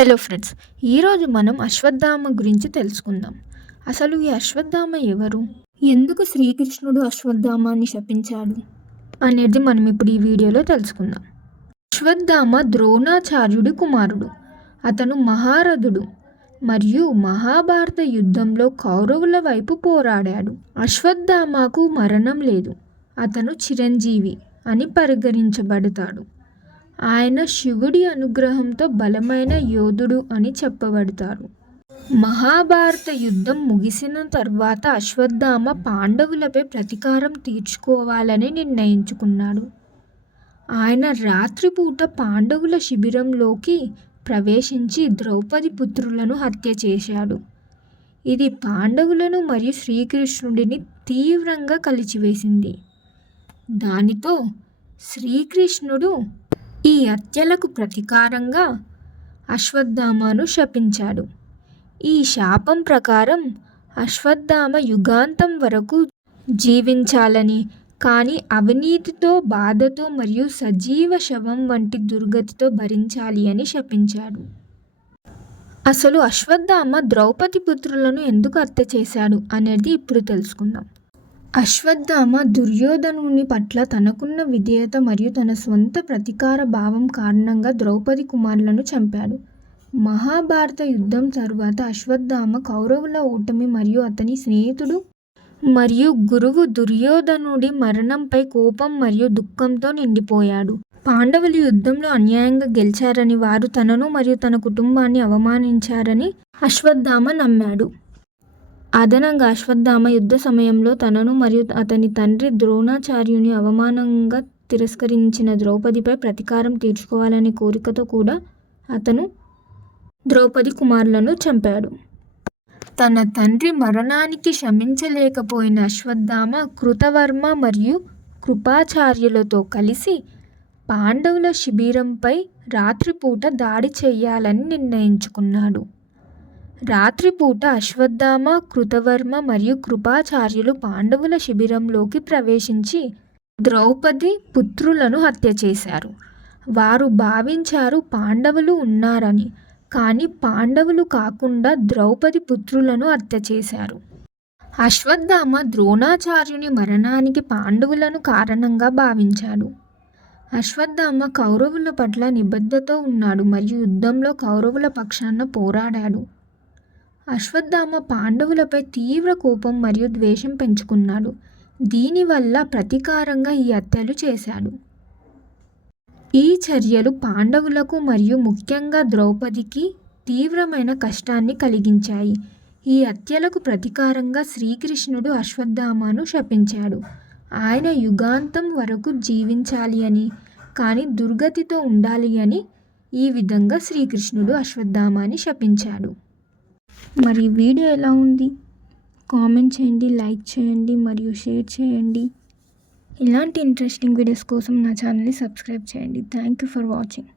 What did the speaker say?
Hello friends ఈరోజు మనం అశ్వత్థామ గురించి తెలుసుకుందాం. అసలు ఈ అశ్వత్థామ ఎవరు? ఎందుకు శ్రీకృష్ణుడు అశ్వత్థామాన్ని శపించాడు? అనేది మనం ఇప్పుడు ఈ వీడియోలో తెలుసుకుందాం. అశ్వత్థామ ద్రోణాచార్యుడి కుమారుడు. అతను మహారథుడు మరియు మహాభారత యుద్ధంలో కౌరవుల వైపు పోరాడాడు. అశ్వత్థామకు మరణం లేదు. అతను చిరంజీవి అని పరిగణించబడతాడు. ఆయన శివుడి అనుగ్రహంతో బలమైన యోధుడు అని చెప్పబడతారు. మహాభారత యుద్ధం ముగిసిన తర్వాత అశ్వత్థామ పాండవులపై ప్రతీకారం తీర్చుకోవాలని నిర్ణయించుకున్నాడు. ఆయన రాత్రిపూట పాండవుల శిబిరంలోకి ప్రవేశించి ద్రౌపది పుత్రులను హత్య చేశాడు. ఇది పాండవులను మరియు శ్రీకృష్ణుడిని తీవ్రంగా కలిచివేసింది. దానితో శ్రీకృష్ణుడు ఈ హత్యలకు ప్రతీకారంగా అశ్వత్థామను శపించాడు. ఈ శాపం ప్రకారం అశ్వత్థామ యుగాంతం వరకు జీవించాలని కానీ అవినీతితో బాధతో మరియు సజీవ శవం వంటి దుర్గతితో భరించాలి అని శపించాడు. అసలు అశ్వత్థామ ద్రౌపది పుత్రులను ఎందుకు హత్య చేశాడు అనేది ఇప్పుడు తెలుసుకుందాం. అశ్వత్థామ దుర్యోధనుని పట్ల తనకున్న విధేయత మరియు తన స్వంత ప్రతీకార భావం కారణంగా ద్రౌపది కుమారులను చంపాడు. మహాభారత యుద్ధం తరువాత అశ్వత్థామ కౌరవుల ఓటమి మరియు అతని స్నేహితుడు మరియు గురువు దుర్యోధనుడి మరణంపై కోపం మరియు దుఃఖంతో నిండిపోయాడు. పాండవులు యుద్ధంలో అన్యాయంగా గెలిచారని వారు తనను మరియు తన కుటుంబాన్ని అవమానించారని అశ్వత్థామ నమ్మాడు. అదనంగా అశ్వత్థామ యుద్ధ సమయంలో తనను మరియు అతని తండ్రి ద్రోణాచార్యుని అవమానంగా తిరస్కరించిన ద్రౌపదిపై ప్రతీకారం తీర్చుకోవాలనే కోరికతో కూడా అతను ద్రౌపది కుమారులను చంపాడు. తన తండ్రి మరణానికి క్షమించలేకపోయిన అశ్వత్థామ కృతవర్మ మరియు కృపాచార్యులతో కలిసి పాండవుల శిబిరంపై రాత్రిపూట దాడి చేయాలని నిర్ణయించుకున్నాడు. రాత్రిపూట అశ్వత్థామ కృతవర్మ మరియు కృపాచార్యులు పాండవుల శిబిరంలోకి ప్రవేశించి ద్రౌపది పుత్రులను హత్య చేశారు. వారు భావించారు పాండవులు ఉన్నారని. కానీ పాండవులు కాకుండా ద్రౌపది పుత్రులను హత్య చేశారు. అశ్వత్థామ ద్రోణాచార్యుని మరణానికి పాండవులను కారణంగా భావించాడు. అశ్వత్థామ కౌరవుల పట్ల నిబద్ధతో ఉన్నాడు మరియు యుద్ధంలో కౌరవుల పక్షాన పోరాడాడు. అశ్వత్థామ పాండవులపై తీవ్ర కోపం మరియు ద్వేషం పెంచుకున్నాడు. దీనివల్ల ప్రతీకారంగా ఈ హత్యలు చేశాడు. ఈ చర్యలు పాండవులకు మరియు ముఖ్యంగా ద్రౌపదికి తీవ్రమైన కష్టాన్ని కలిగించాయి. ఈ హత్యలకు ప్రతీకారంగా శ్రీకృష్ణుడు అశ్వత్థామను శపించాడు. ఆయన యుగాంతం వరకు జీవించాలి అని కానీ దుర్గతితో ఉండాలి అని ఈ విధంగా శ్రీకృష్ణుడు అశ్వత్థామాని శపించాడు. మరి వీడియో ఎలా ఉంది? కామెంట్ చేయండి లైక్ చేయండి మరియు షేర్ చేయండి. ఇలాంటి ఇంట్రెస్టింగ్ వీడియోస్ కోసం నా ఛానల్ని సబ్స్క్రైబ్ చేయండి. Thank you for watching.